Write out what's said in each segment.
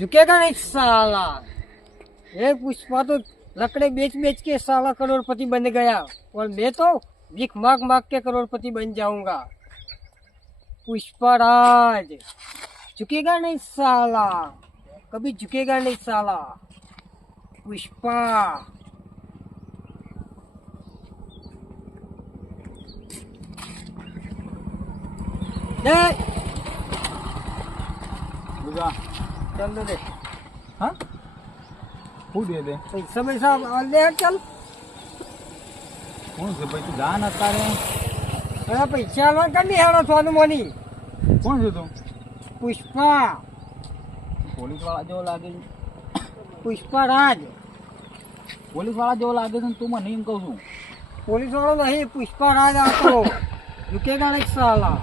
झुकेगा नहीं साला? ये पुष्पा तो लकड़े बेच बेच के साला करोड़पति बन गया। और मैं तो भीख मांग मांग के करोड़पति बन जाऊँगा। पुष्पा राज झुकेगा नहीं साला? कभी झुकेगा नहीं साला? पुष्पा। જય. બુગા ચાલ દે. હા? હું દે દે? સમય સાહેબ લે ચાલ. કોણ છે ભાઈ તું દાન અત્યારે? અરે પૈસા લો કરી હેડો સોનું મોની. કોણ છે તું? પુષ્પા. પોલીસવાળા જેવો લાગે પુષ્પા રાજ. પોલીસવાળા જેવો લાગે છે તું મને એમ કહું છું. પોલીસ વાળો નહીં પુષ્પા રાજ આવતો યુકે ગાણે સાલા.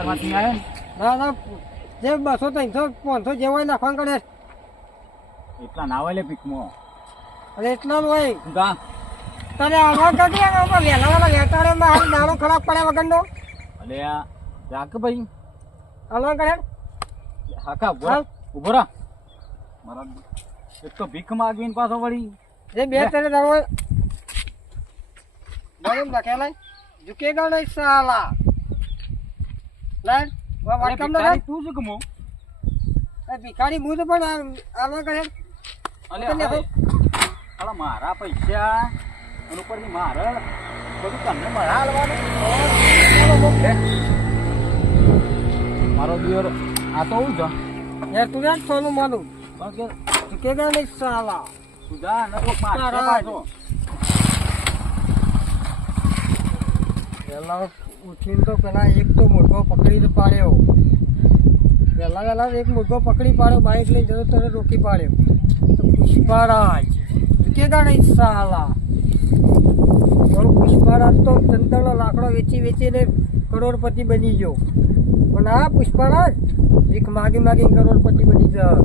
કરવાથી આવ્યો ના? ના જે બસો ત્રણસો પાંચસો જે હોય નાખવા કરે એટલા ના હોય લે પીકમાં અને એટલા જ હોય. જા તારે આવા કરતી વહેલા વાળા લેટાડે માં દાડો ખરાબ પડે વગરનો. અલે રાખ ભાઈ. હલવા કરે હાકા ઊભો. ઊભો રા મારા એક તો ભીખ માગવીને પાછો વળી. જે બે તને દાડો બરાબર લખેલા ઝુકેગા નહીં સાલા. ના તું શું કમો એ ભિખારી હું તો પણ આલવા કરે. અલે મારા પૈસા એના ઉપરથી મારે બધું તમને મારા હાલવાનું મારો દિયર આ તો હું છે યાર તું યાર સોનું માનું. કે ઝુકેગા નહીં સાલા. તું જા ને પેલા ઉઠીને તો પેલા એક તો મુર્ગો પકડી પાડ્યો. પેલા પેલા એક મુર્ગો પકડી પાડ્યો બાઇક લઈને જતો તને રોકી પાડ્યો. તો પુષ્પારાજ કે નહીં સાલા. પુષ્પારાજ તો ચંદનનો લાકડો વેચી વેચીને કરોડપતિ બની ગયો. પણ આ પુષ્પારાજ એક માગી માગી કરોડપતિ બની ગયો.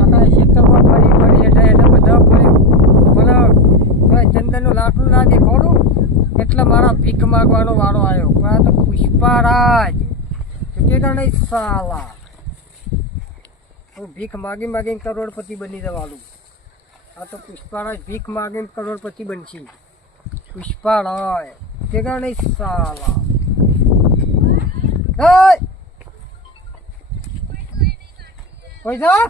આખા ક્ષેત્રમાં ફરી ફરી હેઠા હેઠા બધા ફર્યો. પણ ચંદનનું લાકડું ના દેખાડું એટલે મારા ભીખ માગવાનો વારો આવ્યો આ તો પુષ્પારાજ. ઝુકેગા નહીં સાલા. હું ભીખ માગી માગીને કરોડપતિ બની જવાનું. આ તો પુષ્પારાજ ભીખ માગીને કરોડપતિ બનશે. પુષ્પારાય કે નહીં સાલા! પૈસા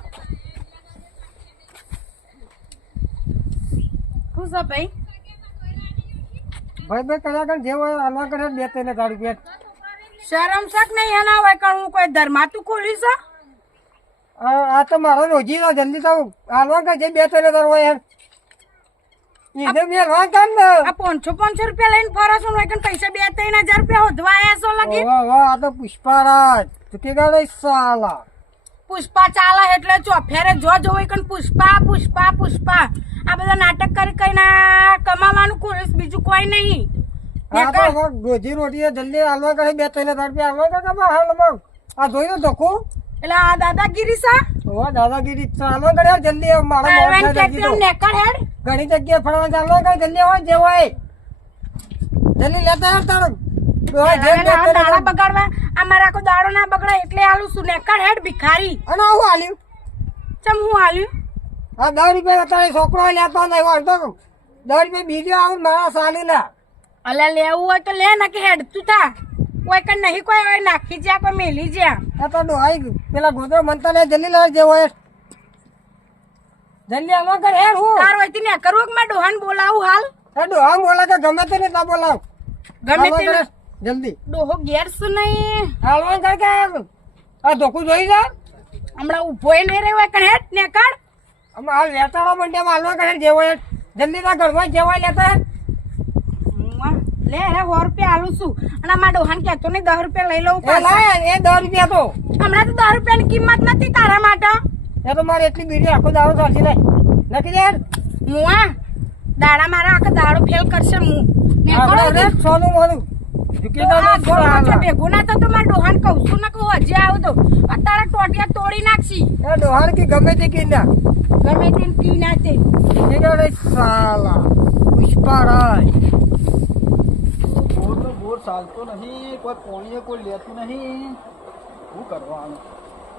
ખુશ ભાઈ? ભાઈ બે કર્યા કરે જે હોય આના કરે બે તેને ગાડી રૂપિયા. શરમ શક નહીં? એના હોય કણ હું કોઈ ધર્માતું ખોલી છે? આ તો મારો રોજી નો જલ્દી તો આલવા કર જે બે તેને તાર હોય યાર એને મેં વાં કામ ને. આ રૂપિયા લઈને ફરો છો ને પૈસા બે ત્રણ હજાર રૂપિયા હોધવા આવ્યા છો લગી? આ તો પુષ્પારાજ ચૂકેગા ગયો સાલા? પુષ્પા ચાલે એટલે જો ફેરે જો જોઈ કે પુષ્પા પુષ્પા પુષ્પા. આ બધા નાટક કરી ના કમાવાનું કોઈ બીજું કોઈ નહીં. રોજી રોટી જલ્દી આલવા કરે બે ત્રણ હજાર રૂપિયા આલવા કરે કે આ જોઈ લો ધોકું એટલે આ દાદાગીરી ચાલવા કરે જલ્દી મારો. નેકળ હેડ. ઘણી જગ્યાએ ફરવા ચાલવા કરે જલ્દી હોય જે હોય જલ્દી લેતા તારો. આ દાડા બગાડવા અમારા આખો દાડો ના બગડે એટલે આલું છું. નેકડ હેડ ભિખારી. અને આવું આલ્યું ચમ હું આલ્યું આ દસ રૂપિયા તારે છોકરો લેતો નહીં તો દસ રૂપિયા બીજો આવું મારા સાલી ના અલા લેવું હોય તો લે ને કે હેડ તું થા. કોઈ કઈ નહીં કોઈ હોય નાખી જ્યાં કોઈ મેલી જ્યાં. આ તો ડોહાઈ પેલા ગોદરો મનતા ને જલ્દી લાવ જેવો હોય જલ્દી આવા કર હેર હું. તાર હોય ને કરવું કે મેં ડોહાને બોલાવું હાલ? એ ડોહા બોલા કે ગમે તે રીતના બોલાવ. ગમે તે જલ્દી. ડોહો ઘેર શું નહીં હાલવા કર કે આ ધોકું જોઈ જા. હમણાં ઊભો નહીં રહ્યો કણ હેટ ને કણ? અમે હાલ વેચાણો મંડ્યામાં હાલવા કરે જેવો જલ્દી ના ઘરમાં જે હોય લેતા. લે રે સો રૂપિયા આલું છું. અને અમારા ડોહાને કહેતો નહીં દસ રૂપિયા લઈ લઉં એ એ દસ રૂપિયા તો. હમણાં તો દસ રૂપિયાની કિંમત નથી તારા માટે. એ તો મારે એટલી બીડી આખો દાડો ચાલશે ને. નક્કી દે મુઆ દાડા મારા આખો દાડો ફેલ કરશે હું. સોનું મોનું. ઝૂકી દો આ ને ગોળ સાલા. પાછળ ભેગું ના થતું મારા ડોહાને કહું છું ને કહું હજી આવું તો. અત્યારે ટોટિયા તોડી નાખશી. એ કે ગમે તે કી ના. ગમે તેમ પી ના તે. એ સાલા પુષ્પારાજ બોલ તો બોલ ચાલતો નહીં કોઈ પોણીએ કોઈ લેતું નહીં શું કરવાનું?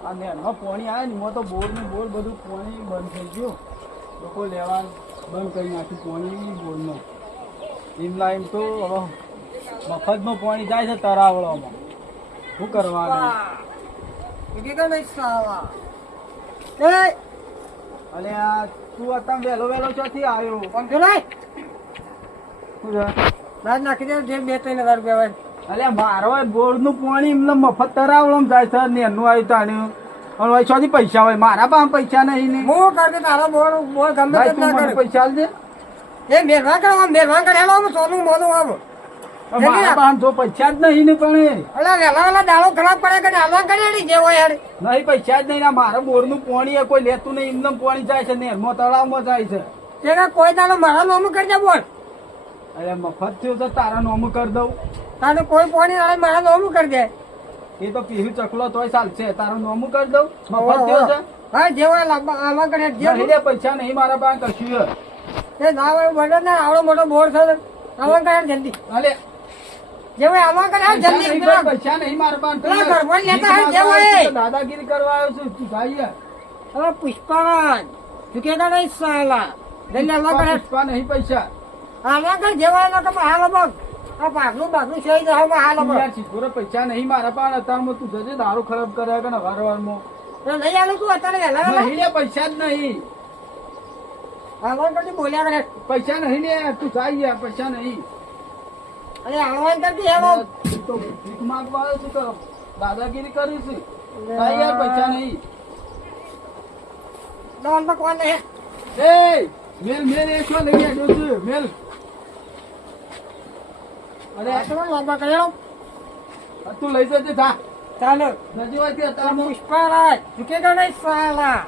આ નેરમાં પોણી આવે ને એમાં તો બોર ને બોર બધું પોણી બંધ થઈ ગયું. લોકો લેવા બંધ કરી નાખ્યું પાણી બોરનું. એમ એમ તો હવે મફતમાં પાણી જાય છે તરાવળોમાં. શું કરવાનું? આ તું અત્યારે વહેલો વહેલો ચોથી આવ્યો? છે રાત નાખી દે જે બે ત્રણ હજાર રૂપિયા હોય. અલ્યા મારો બોરનું પાણી એમને મફત તરાવળમ જાય છે. નેનું આવ્યું તાણ્યું અને હવે ચોથી પૈસા હોય. મારા પાસે પૈસા નહીં ને. હું કે તારા બોર્ડ બોર ગમે તે ના કરે. પૈસા આલજે એ મેરવા કરો મેરવા કરેલો સોનું મોનું આમ પાસે જ નહીં ને પણ અલા વેલા વેલા દાડો ખરાબ પડે કે આલવા કરેલી જે હોય યાર. નહીં પૈસા જ નહીં આ મારા બોરનું પાણી કોઈ લેતું નહીં એમને પાણી જાય છે નેરમાં તળાવમાં જાય છે. કોઈ દાડો મારા નોમ કરજે બોલ. અરે મફત થયું તો તારા નોમ કરી દઉં. તારે કોઈ પાણી મારા નોમ કરજે એ તો પીહું ચકલો તોય ચાલશે તારું નોમ કરી દઉં? મફત થયું છે? હા જે હોય આલવા કરે જે પૈસા નહીં મારા પાસે કશું એ ના હોય બને ને આવડો મોટો બોર છે ને. આલવા કરે જલ્દી. અલે કરે પૈસા જલ્દી નહીં પૈસા નહીં મારા પાસે પેલા લેતા ભીખ જે હોય. માંગવા આવ્યો છું, દાદાગીરી કરવા આવ્યો છું. તું ભાઈ હવે પુષ્પારાજ ચૂકેલા નહીં સાલા. જલ્દી આલવા કરે. પુષ્પા નહીં પૈસા. આલવા કરે જે હોય એના તમે બગ આ પાકનું બાકનું છે જ હવે હાલ બગ યાર પૈસા નહીં મારા પાસે અત્યારમાં તું જજે દારૂ ખરાબ કર્યા કે ને વાર વારમાં તો નહીં આલું તું અત્યારે વહેલા નહીં પૈસા જ નહીં. આગળ બોલ્યા કરે. પૈસા નહીં ને તું જાય પૈસા નહીં. અરે આલવા કરતી હેલો તું તો ભીખ માંગવા આવ્યો છું તો દાદાગીરી કરી છે? જાય યાર પૈસા નહીં. ડોન તો કોણ નહીં એ મેલ મેલ એ શું લઈ આવ્યો છું મેલ. અરે આ તો લાંબા કરેલો તું લઈ જજે થા. ચાલો. નજી હોય ત્યાં અત્યારમાં પુષ્પારાજ ચૂકેલા નહીં સાલા?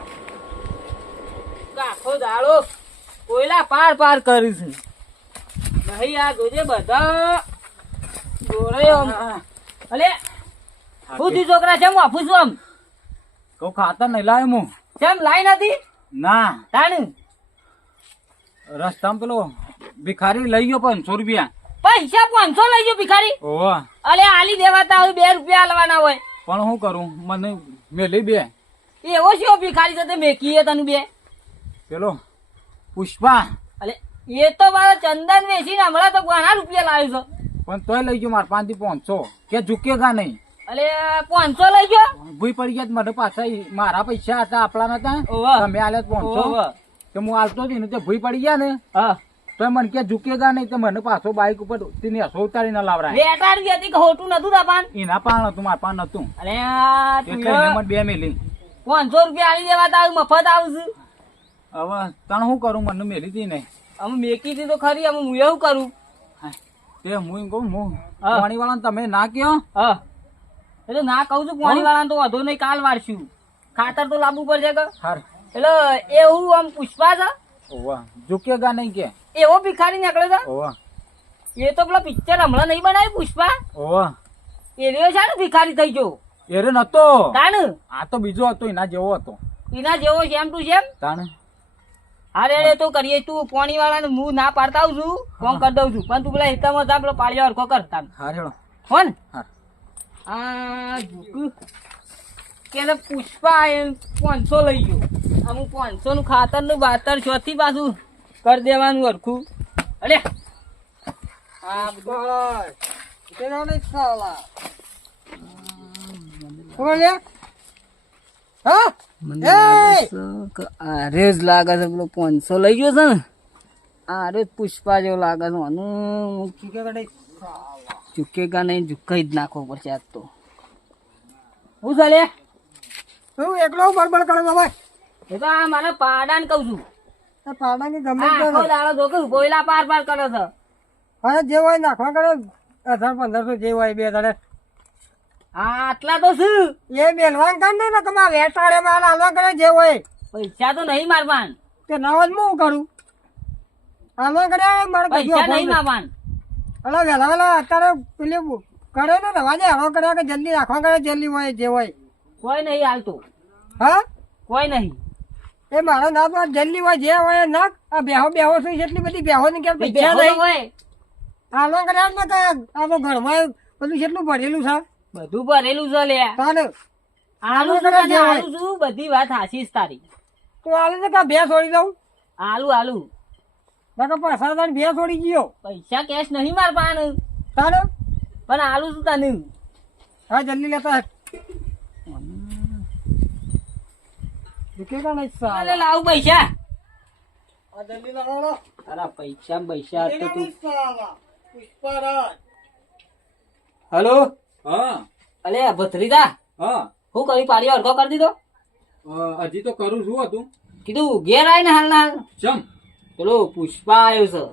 આખો દાડો કોયલા પાર પાર કરી છે. નહીં આ જોજે બધા. અલે શું થયું છોકરા છે હું આપું છું આમ. કહું ખાતર નહીં લાવ્યો હું. કેમ લાઈ નથી? ના. તાણ. રસ્તામાં પેલો ભિખારી લઈ ગયો પાંચસો રૂપિયા. પૈસા પાંચસો લઈ ગયો ભિખારી? ઓહો. અલે આલી દેવાતા હોય બે રૂપિયા આલવાના હોય. પણ શું કરું? મને મેલી બે. એવો છે ભિખારી સાથે મેકીએ તને બે? પેલો પુષ્પા. અલે એ તો મારા ચંદન વેચીને હમણાં તો ઘણા રૂપિયા લાવ્યો છે. પણ તોય લઈ ગયો મારા પાંચથી પાંચસો. કે ઝૂકેગા નહીં. અલે પાંચસો લઈ ગયો? ભૂઈ પડી ગયા તો મને પાછા મારા પૈસા હતા આપણા નતા. તમે આલે પાંચસો. તો હું આલતો હતી ને તે ભૂઈ પડી ગયા ને. હા. તો મને કે ઝૂકેગા નહીં તો મને પાછો બાઈક ઉપર તેને હસો ઉતારી ના લાવરા બેટાડી હતી કે હોટું નતું તાપાન એના પાણ હતું મારા પાણ નતું. એટલે મને બે મેલી. પાંચસો રૂપિયા આલી દેવા તારું મફત આવશું હવે તણ શું કરું મને મેલી હતી ને અમે મેકી હતી તો ખરી અમે હું એવું કરું? તે હું એમ કહું હું પાણી વાળા તમે ના કયો હા. એટલે ના કહું છું પાણી વાળા તો વધુ નહીં કાલ વારશું ખાતર તો લાગુ પડશે કે? એટલે એવું આમ પુષ્પા છે? ઓવા ઝૂકેગા નહીં કે? એવો ભિખારી નીકળે છે? ઓવા. એ તો પેલા પિક્ચર હમણાં નહીં બનાવ્યું પુષ્પા? ઓવા. એ રહ્યો છે ને ભિખારી થઈ ગયો? એરે નતો તાણ? આ તો બીજો હતો એના જેવો હતો. એના જેવો સેમ ટુ જેમ? તાણ? અરે અરે તો કરીએ. તું પાણી વાળાને હું ના પાડતા આવું છું. કોમ કરી દઉં છું. પણ તું પેલા હિતામાં જા પેલો પાડ્યો હરખો કર તાન. હાર હેડો. હો. ને આ કે લે પુષ્પા એ પાંચસો લઈ ગયો. અમુક પાંચસો નું ખાતરનું બાતર ચોથી પાછું કરી દેવાનું હરખું. અરે. આ બધું પુષ્પારાજ ચૂકેલા નહીં સાલા શું બોલ્યા હા? આરે જ લાગે છે પેલો પાંચસો લઈ ગયો છે ને. આરે જ પુષ્પા જેવો લાગે છે. આનું ચૂકેગા નહીં? ઝુકાઈ જ નાખવો પડશે આજ તો. હું ચાલે તું એકલો બળબડ કરે બાબા એ તો આ મારા પાડાને કહું છું. પાડાની ગમે આખો દાડો જો કોયલા પાર પાર કરે છે. અરે જે હોય નાખવા કરે હજાર પંદરસો જે હોય બે હજાર આટલા તો શું? એ બેલવાન કર ને ને કમા વેટાડે માલ હાલવા કરે જે હોય. પૈસા તો નહીં મારવાન. તે નવા હું કરું? હાલવા કરે મારે પૈસા નહીં મારવાન. અલા વેલા વેલા અત્યારે પેલી કરે ને રવાજે હાલો કર્યા કે જલ્દી રાખવા કરે જલ્દી હોય જે હોય. કોઈ નહીં હાલતું. હા? કોઈ નહીં. એ મારો નાથ જલ્દી હોય જે હોય નાખ. આ બેહો બેહો થઈ એટલી બધી બેહો ની કેમ પૈસા નહીં? હોય. આલો કર્યા ને આ તો ઘરમાં બધું કેટલું ભરેલું છે? બધું ભરેલું છે લે. આલુ આલુ શું બધી વાત હાસી તારી. તો આલુ ને કા બે છોડી દઉં? આલુ આલુ. નકર પૈસા તને બે છોડી ગયો. પૈસા કેશ નહીં માર પાન તાને? પણ આલુ શું તને. હા જલ્દી લેતા. દુખેગા નહીં સા સાલા. લાવ પૈસા. આ જલ્દી લાવો અરે પૈસા પૈસા તો તું પુષ્પરાજ. હલો? હા. અલે ભત્રીદા હા. હું કરી પાડી અડધો કરી દીધો? હજી તો કરું છું હતું. કીધું ઘેર આવીને હાલ ના હાલ. ચમ? પેલો પુષ્પા આવ્યો છે.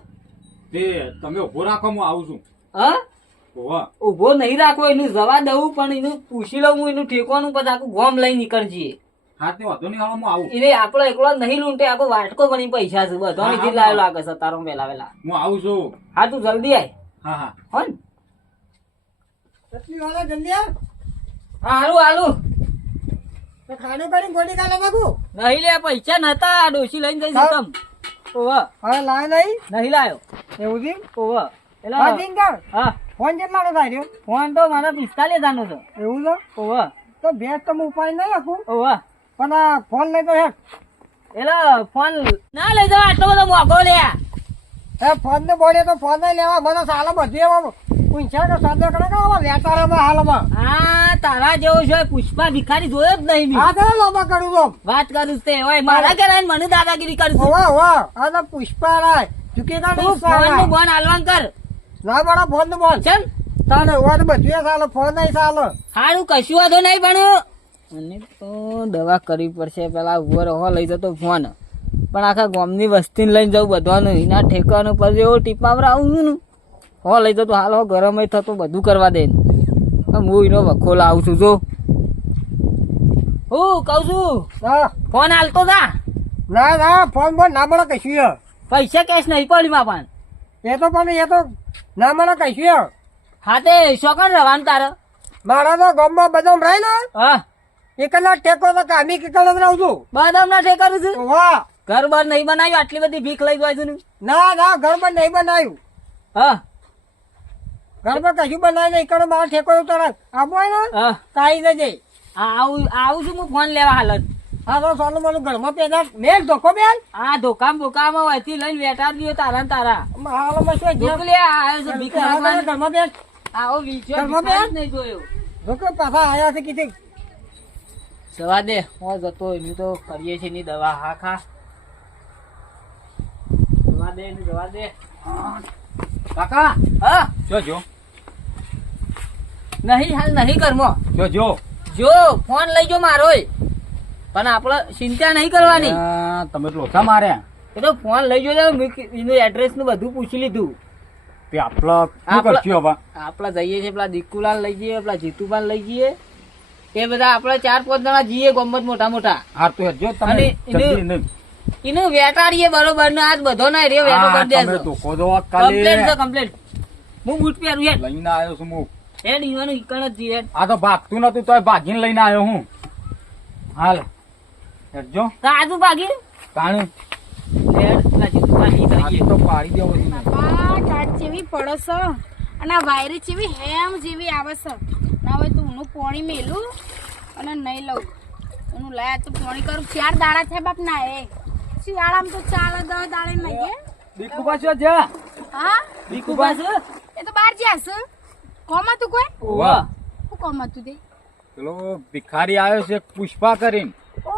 તે તમે ઊભો રાખો હું આવું છું. હા? ઊભો નહીં રાખો એનું જવા દઉં પણ એનું પૂછી લઉં હું એનું ઠેકવાનું પછી આખું ગોમ લઈ નીકળજે હાથ ને વાંધો નહીં હું આવું. એને આપણો એકલો નહીં લૂંટે આખો વાટકો બની પૈસા છે બધો નીચે લાવેલો આગળ છે તારો વેલા વેલા. હું આવું છું. હા તું જલ્દી આય. હા હા. હો ને વાળા જલ્દી આવ. હા હાલું તો ખાડો કાઢીને ગોળી નહીં લે પૈસા નતા. આ લઈને જઈશ હા. તમ ઓવા હવે લાય નહીં. નહીં લાયો. એવું છે? ઓવા હા એટલે જીંગર હા. ફોન કેટલા નો થાય રહ્યો? ફોન તો મારા પિસ્તાલીસ હજારનો છે. એવું છે? ઓવા તો ભેંસ તો હું ઉપાડી નહીં આપું ઓવા પણ આ ફોન લઈ તો હેઠ એટલે ફોન ના લઈ જવા. આટલો બધો મોઘો લે. એ ફોન ને બોલે તો ફોન નહીં લેવા. મને સાલા બધી એવા પૂછ્યા કે સાદો કરે કે આવા વેચારામાં હાલમાં? આ તારા જેવો છે પુષ્પા ભિખારી જોયો જ નહીં. તો લોબા કરું તો વાત કરું તે ઓય મારા ઘરે મને દાદાગીરી કરું છું. વાહ વાહ આ તો પુષ્પા રાય ચૂકેગા તું ફોનનું બોન હાલવાન કર. ના મારા ફોનનું બોલ ચલ તાને ઓર બધું ફોન નહીં સાલો સારું કશું વાંધો નહીં પણ મને તો દવા કરવી પડશે. પેલા ઊભો રહો લઈ જતો ફોન. પણ આખા ગામની વસ્તીને લઈને જવું બધાનું એના ઠેકાનું પછી એવો ટીપાવરા આવું હો લઈ જતો હાલ હો ગરમ થતું બધું કરવા દે. હું એનો વખો લાવું છું જો. હું કહું છું હા. ફોન હાલતો તા ના ના ફોન બોન ના મળે કહીશું. પૈસા કેશ નહીં પડી માં પણ એ તો પણ એ તો ના મળે કહીશું. હા તે શોકન રવાનું તારે? મારા તો ગામમાં બદામ રહે ને. હા. એકલા ટેકો તો કામી કે કલાક રહું છું. બદામ ના ઠેકાનું છું? વાહ. ઘર બાર નહીં બનાવ્યું? આટલી બધી ભીખ લઈ ગયો છું ને? ના ના બાર નહીં બનાવ્યું. હા. ઘરમાં કશું બનાવી નહીં. કરો મારા ઠેકો તરત આપો ને તાઈ આ આવું આવું છું હું ફોન લેવા હાલત? હા તો સોનું મારું ઘરમાં પેદા મેલ ધોકો બેન? આ ધોકામ બોકામાં વહેતી લઈને વેટાર દીયો તારા ને તારા. હાલો મસ્ત? ઢોકલી આયો આવ્યો છે માંગવા. ઘરમાં બેન આવો વીચો ઘરમાં બેન? નહીં જોયો. ધોકો પાછા આયા છે કીધી. જવા દે હું જતો એની તો કરીએ છીએ ની દવા. હા ખા. જવા દે એની જવા દે. કાકા હા? જો જો. નહીં હાલ નહીં કરમો. જો જો. જો ફોન લઈ જો મારો પણ આપણે ચિંતા નહીં કરવાની. તમે લોચા માર્યા. એ તો ફોન લઈ જો એનું એડ્રેસનું બધું પૂછી લીધું. તે આપડે આપડે- કરશું જઈએ છીએ પેલા દીકુલાલ લઈ જઈએ પેલા જીતુભાઈ લઈ જઈએ. એ બધા આપડે ચાર પાંચ જણા જઈએ ગમત મોટા મોટા. હા તો જો તમે એનું- વેટાડીએ બરોબર ને આજ બધો ના રે વેટો કરી દેજો. કમ્પ્લેટ કમ્પ્લેટ હું બૂટ પહેરું લઈને આવ્યો છું હું. હેડ ઈવાનું ઈકણ જ હેડ આ તો ભાગતું નતું તોય ભાગીને લઈને આવ્યો હું. હાલ. હેડજો. કાજુ ભાગી કાણું હેડ ઈ કરીએ તો પાડી દેવો છે. બાપા ટાટ જેવી પડે છે. અને આ વાયરી જેવી હેમ જેવી આવે છે. ના હવે તું પોણી મેલું અને નહીં લઉં. એનું લાયા તો પોણી કરું. ચાર દાડા છે બાપ ના એ. શિયાળામાં તો ચાલે દસ દાડે નહીં દીકુ પાછો જા હા? દીકુ પાસે એ તો બહાર જ્યાં છે. કોમ હતું કોઈ? ઓવા શું કોમ હતું તે? પેલો ભિખારી આવ્યો છે પુષ્પા કરીને. ઓ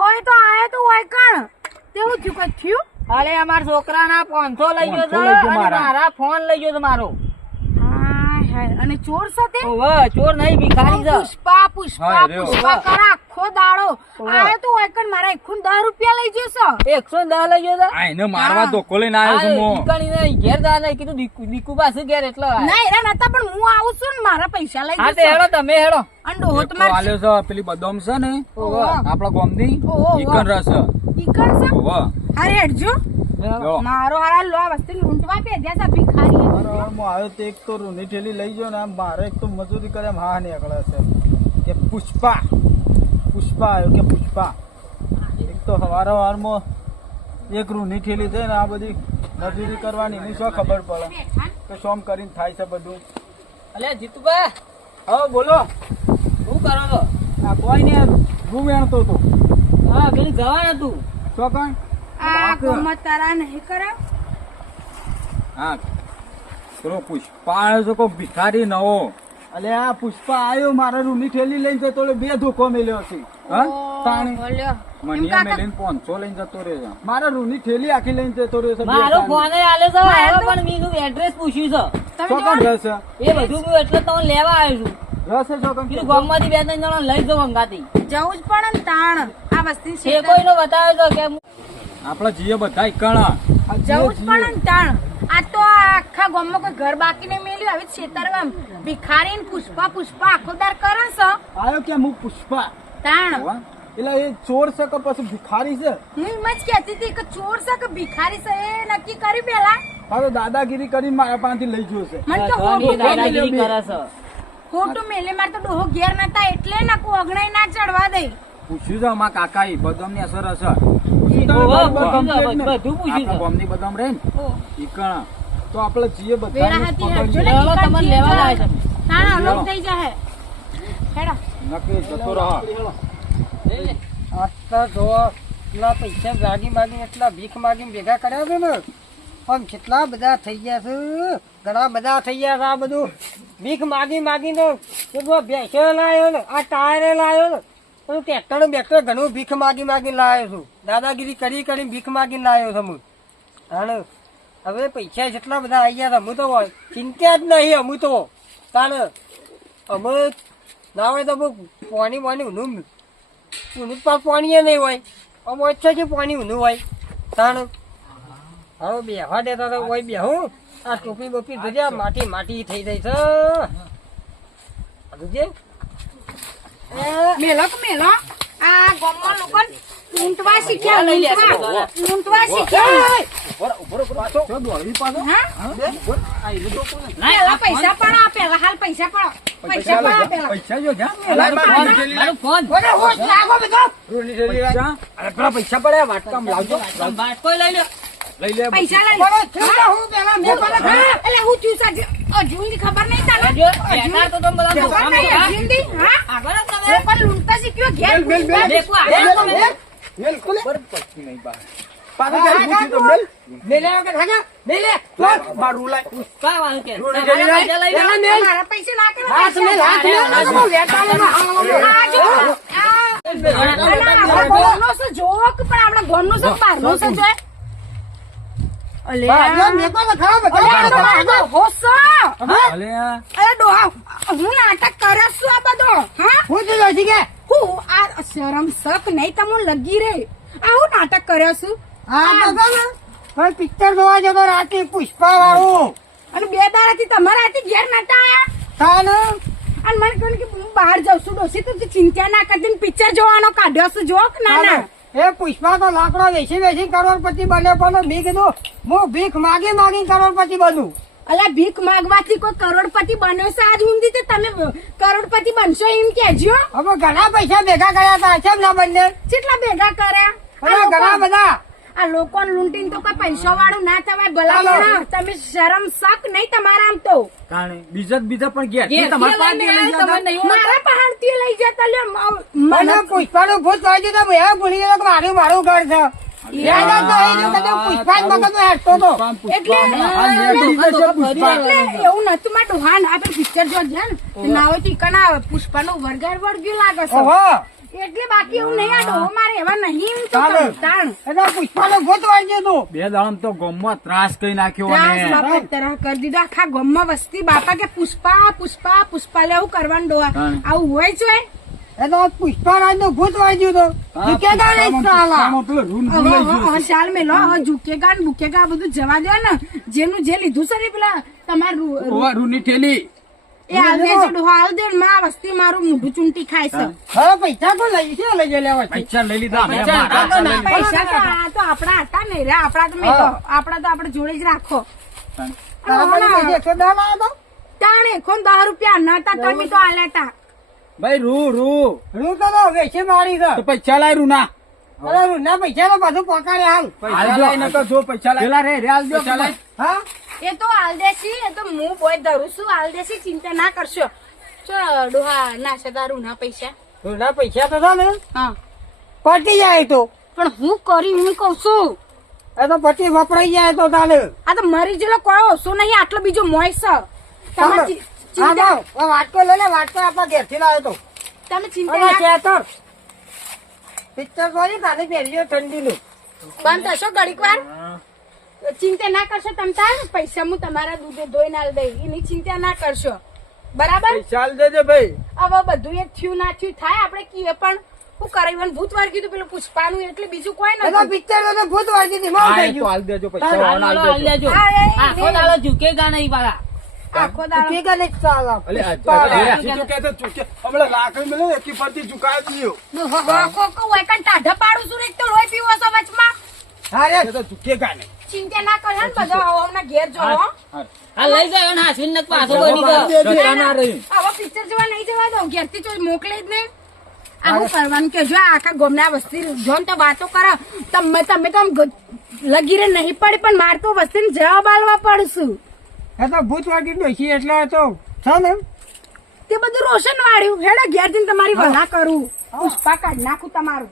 હોય તો આયો તો હોય કણ? તે હું થયું કઈ થયું? અરે અમારા છોકરાના પાંચસો લઈ ગયો છે 500 લઈ ગયો અને મારા. ફોન લઈ ગયો છે મારો. હાય હાય. અને ચોર સાથે? ઓવા ચોર નહીં ભિખારી છે. પુષ્પા પુષ્પા પુષ્પા કરા. આખો દાડો આયો તો હોય કણ મારા એકુન દસ રૂપિયા લઈ જશો? એકસો ને દસ લઈ ગયો આ એને મારવા ધોકો લઈને આવ્યો છું હું ઈકણીને ઘેર જા નહીં કીધું. દીકુ દીકુ પાસે ઘેર એટલે ના એરા નતા પણ હું આવું છું ને મારા પૈસા લઈ હા હેડો તમે હેડો. અને ડોહો એક આલ્યો છે પેલી બદામ છે ને ઓહો. આપડા ગામની રસ. ઈકણ છે? અરે હેડજો. મારો હારા લો વસ્તુ લૂંટવા પેદ્યા છે ભિખારી હું આવ્યો તો એક તો રૂની ઠેલી લઈ જો ને આમ મારે એક તો મજૂરી કરે હા નીકળે છે. કે પુષ્પા. પુષ્પા આવ્યો. કે પુષ્પા? એક તો સવારે વારમાં એક રૂની ઠેલી છે ને આ બધી મજૂરી કરવાની. એની શું ખબર પડે? કે શોમ કરીને થાય છે બધું. અલે જીતુભા હવે બોલો. શું કરો છો? આ કોઈ ને રૂમ વેણતો હતો. હા પેલી જવાન હતું. શું કણ આ ગમત તારા નહીં કરાવ હા. પેલો પુષ્પા આવ્યો છે કોઈ ભિખારી નવો. અલે આ પુષ્પા આવ્યો મારા રૂની થેલી લઈને જતો રહ્યો, બે ધોકો મેલ્યો છે. મનિયા મેલીને પાંચસો લઈને જતો રહે છે. મારા રૂની થેલી આખી લઈને જતો રહ્યો છે મારો ફોન આલે છે તો- પણ એડ્રેસ પૂછ્યું છે. તો એ બધું હું એટલે તમને લેવા આવ્યો છું. તો ગામમાંથી બે ત્રણ જણા લઈ જાઉં અંગાથી. જવું જ પડે ને તાણ. આ વસ્તી છે કોઈનો બતાવ્યો તો કે હું- આપણા જીએ બધા કણા જવું જ જીએ. તાણ. આ તો આખા ગામમાં કોઈ ઘર બાકી નહીં મેલ્યું હવે છેતરવા ભિખારી ને પુષ્પા પુષ્પા આખો દાર કરે છે. આવ્યો કે હું પુષ્પા? તાણ. એટલે એ ચોર છે કે પછી ભિખારી છે? હું એમ જ કહેતી હતી કે ચોર છે કે ભિખારી છે એ નક્કી કરી પેલા. હવે દાદાગીરી કરીને મારા પાસેથી લઈ ગયો છે. મને તો દાદાગીરી કરે છે. ખોટું મેલે મારે તો ડોહો ઘેર નતા એટલે નકું અગણાઈ ના ચડવા દે. પૂછ્યું છે અમારા કાકા એ બદામની અસર હશે. બધું પૂછ્યું બદામ તો આપણે જીએ બધા તમને લેવા. છે. થઈ જાય હેડો. જતો રહો. એટલા પૈસા માગી માગી એટલા ભીખ માગીને ભેગા કર્યા છે ને? આમ કેટલા બધા થઈ ગયા છે? ઘણા બધા થઈ ગયા છે આ બધું. ભીખ માગી માગીને ને બધો ભેંસો લાવ્યો ને આ ટાયરે લાવ્યો ને હું ટ્રેક્ટર બેક્ટર ઘણું ભીખ માગી માગી લાવ્યો છું. દાદાગીરી કરી કરી ભીખ માગીને આવ્યો છું હાલો હવે પૈસા જેટલા બધા આવી ગયા હું તો ચિંતા જ નહીં અમુ તો. તાણ અમે ના હોય તો પાણી પાણી ઊનું ઊનું પાક પાણી નહીં હોય. અમે ઓછા છે પાણી ઊનું હોય. તાણ હવે બેહવા દેતા તો હોય બેહું. આ ટોપી બોપી જોજે માટી માટી થઈ જાય છે. આ મેલક આ ગામમાં લોકો ઊંટવા શીખ્યા ઊંટવા. ઊંટવા શીખ્યા. તો દોડવી પાછો. હા? ના, પેલા પૈસા પણ પેલા હાલ પૈસા પણ પૈસા પણ પેલા પૈસા પડ્યા વાટકામ લાવજો. બાટકો લઈ લો. લઈ લે પૈસા લઈ હું? પેલા મેં પેલા એટલે હું થયું સાજે અજુની ખબર નહીં તને? બેઠા તો તમે બધા ખબર હા? આગળ તમે. પણ લૂંટતા શીખ્યો ઘેર બેલ, બેલ, બેલ. નહીં તો મેલ મેલે વગર હાજા, મેલે. મારું લાય કે. રોડે મેલ. મારા પૈસા ના કરે હાથ મેલ, હાથ મેલ. હાથ જો જોક પણ આપણા ગામનો છે બહારનો છે જોય. અલે મેં તો લખાવો બધો. અલે આ તો મારો તો હોશ છે. અલે ડોહા હું નાટક કરે છું આ બધો. હા? હું તો કે? હું આ શરમ શક નહીં તમને લગી રે આ હું નાટક કર્યો છું. હા પણ પિક્ચર જોવા જતો રાતે પુષ્પા વાળું અને બે દાડાથી તમારા હાથી ઘેર નતા આયા અને મને કહ્યું કે હું બહાર જાઉં છું ડોસી તું ચિંતા ના કરતી પિક્ચર જોવાનો કાઢ્યો છું. જોક ના ના. એ પુષ્પા તો લાકડો વેચી વેચી કરોડપતિ બન્યો પણ મેં કીધું હું ભીખ માગી માગી કરોડપતિ બનું. અલા ભીખ માંગવાથી કોઈ કરોડપતિ બન્યો છે આજ ઊંધી તે તમે કરોડપતિ બનશો એમ કેજો હવે ઘણા પૈસા ભેગા કર્યા હતા કેમ ના બંને કેટલા ભેગા કર્યા? હવે ઘણા બધા. આ લોકો લૂંટીને તો કોઈ પૈસા વાળું ના થવાય ભલા. તમે શરમ શક નહીં તમારા આમ તો. કારણે બીજા બીજા પણ ગયા? મારા પહાડથી લઈ જતા લ્યો મને પુષ્પાનું ભૂત વાગ્યું તો ભૂલી ગયો કે મારું મારું ઘર છે. પુષ્પા ને ના હોય તો ઈકણા પુષ્પાનો વરગાર વળગ્યું લાગે છે. એટલે બાકી એવું નહીં આ ડોહો મારે એવા નહીં પુષ્પા નો ગોતવાઈ ગયો એટલે પુષ્પાનું ભૂત વાંચ્યું તું. બે દામ તો ગામમાં ત્રાસ કરી નાખ્યો કરી દીધો આખા ગામમાં વસ્તી. બાપા કે પુષ્પા પુષ્પા પુષ્પા લે આવું કરવાનું ડોહા. આવું હોય છે એટલે પુષ્પારાજનું ભૂત વાંચ્યું હતું ઝુકેગા નહીં સાલા આમાં પેલો રૂમ હવે લઈ હવે- ગયો હવે ચાલ મેલો ઝુકેગા ને બુકેગા બધું જવા દો ને. જેનું જે લીધું છે ને પેલા તમારું રૂની થેલી. એ હાલ દેજો હાલ દે માં વસ્તી મારું મોઢું ચૂંટી ખાય છે. હવે પૈસા તો લઈ છે લઈ ગયેલા પૈસા લઈ લીધા પૈસા તો ના. પૈસા તો આ તો આપણા હતા ને રે આપણા તો મેલો આપણા તો આપડે જોડે જ રાખો. તાણે કોણ દસ રૂપિયા નતા તમે તો આલ્યા તા. ભાઈ રૂ રૂ. રૂ તો વેચે મારી તો પૈસા લાય રૂના અરે રૂના પૈસા તો બધું પકાડે હાલ. પૈસા લાય નકર જો પૈસા લાય. પેલા રે પૈસા લાય. હા? એ તો આલદેશી એ તો હું બોય ધરું છું. આલદેશી ચિંતા ના કરશો. ચો ડોહા નાશે તારું ના પૈસા. ના પૈસા તો છે ને હા. પટી જાય તો. પણ હું કરી હું કઉ છું. એ તો પટી વપરાઈ જાય તો ચાલે. આ તો મરી જેલો કોઈ ઓછો નહીં આટલો બીજો મોય છે. હા વાટકો લે લે વાટકો આપણા ઘેરથી લાવ્યો તો. તમે ચિંતા પિક્ચર જોઈ તારે પહેરી ઠંડી નું બંધ થશો ઘડીક વાર? ચિંતા ના કરશો તમે તાર પૈસા હું તમારા દૂધે ધોઈને આલ દઈ એની ચિંતા ના કરશો. બરાબર? ચાલ દેજે ભાઈ. હવે બધું એક થયું ના થયું. થાય આપણે કીએ પણ શું પણ ભૂત વાર કીધું પેલું પુષ્પાનું એટલે બીજું કોઈ નથી. પિક્ચર ભૂત વાર કીધી હા, હાલ દેજો પૈસા. હાલ હાલ દેજો. હા, એ- એ- આખો દાડો ઝૂકેગા નહીં વાળા. આખો દાડો ઠીક છે, ચાલો. અલે આ- પુષ્પા અલે, રાજ. આ ચૂકે તો ચૂકે. હમણાં લાકડી મળે ને એકી પરથી ચૂકાવી દીધો. આખો કો હોય કાન ટાઢા પાડું છું એક તો લોહી પીવો છો વચમાં હા તો ચૂકેગા નહીં. ચિંતા ના કરો ને બધો હવે હમણાં ઘેર જો હા. લઈ જાય અને હાસવીને નક પાછો બની ગયો ના રહી હવે પિક્ચર જોવા નહીં જવા દઉં ઘેરથી તો મોકલી જ નહીં આ શું કરવાનું કે જો આખા ગોમના વસ્તી જો ને તો વાતો કરો તમે તમે તો લગીરે નહીં પડે પણ મારે તો વસ્તીને જવાબ આલવા પડશું એ તો ભૂત વાગી ડોસી એટલે તો છે ને. તે બધું રોશન વાળ્યું હેડા ઘેર જઈને તમારી વલા કરું. પુષ્પા કાઢ નાખું તમારું.